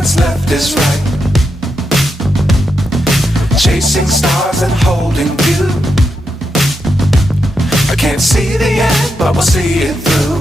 what's left is right. Chasing stars and holding you. I can't see the end, but we'll see it through.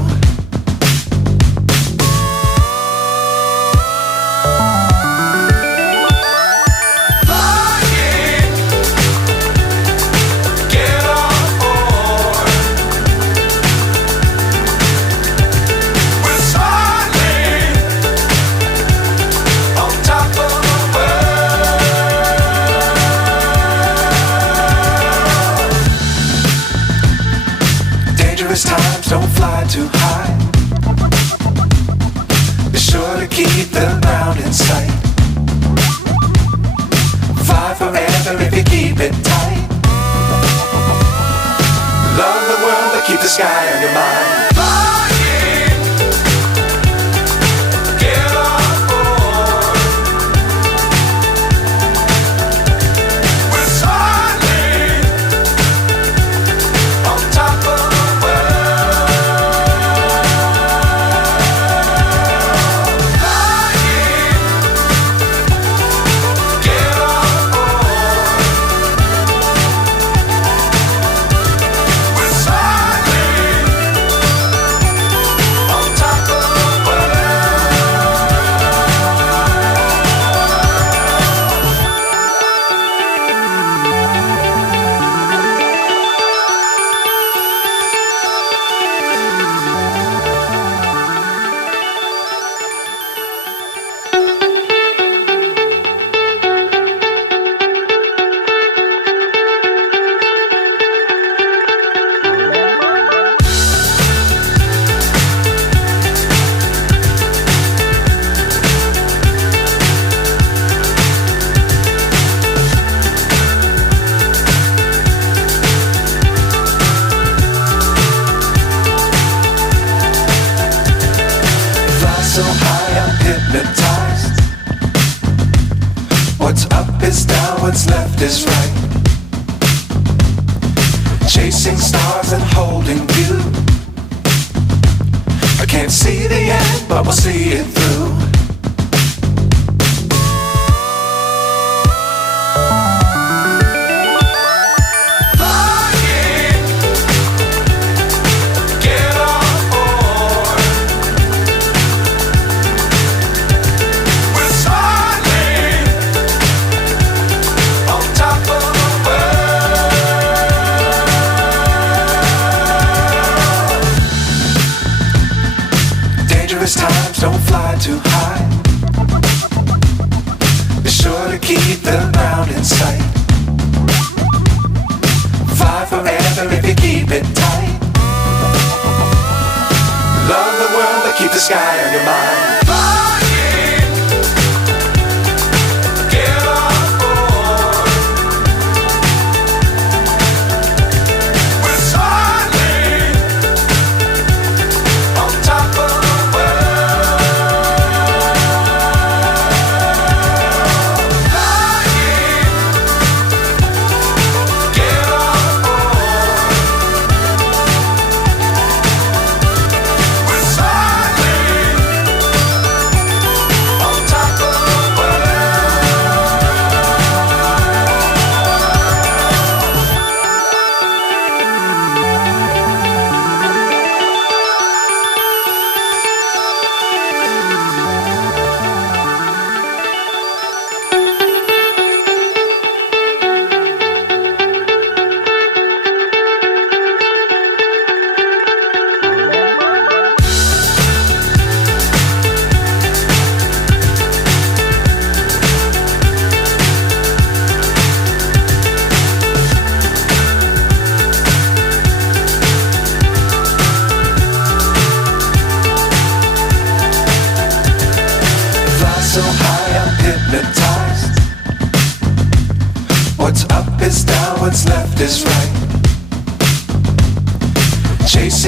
Times don't fly too high. Be sure to keep the ground in sight. Fly forever if you keep it tight. Love the world but keep the sky on your mind. So high I'm hypnotized. What's up is down, what's left is right. Chasing stars and holding you. I can't see the end, but we'll see it through. Times don't fly too high. Be sure to keep the ground in sight. Fly forever if you keep it tight. Love the world but keep the sky on your mind. So high I'm hypnotized. What's up is down, what's left is right. Chasing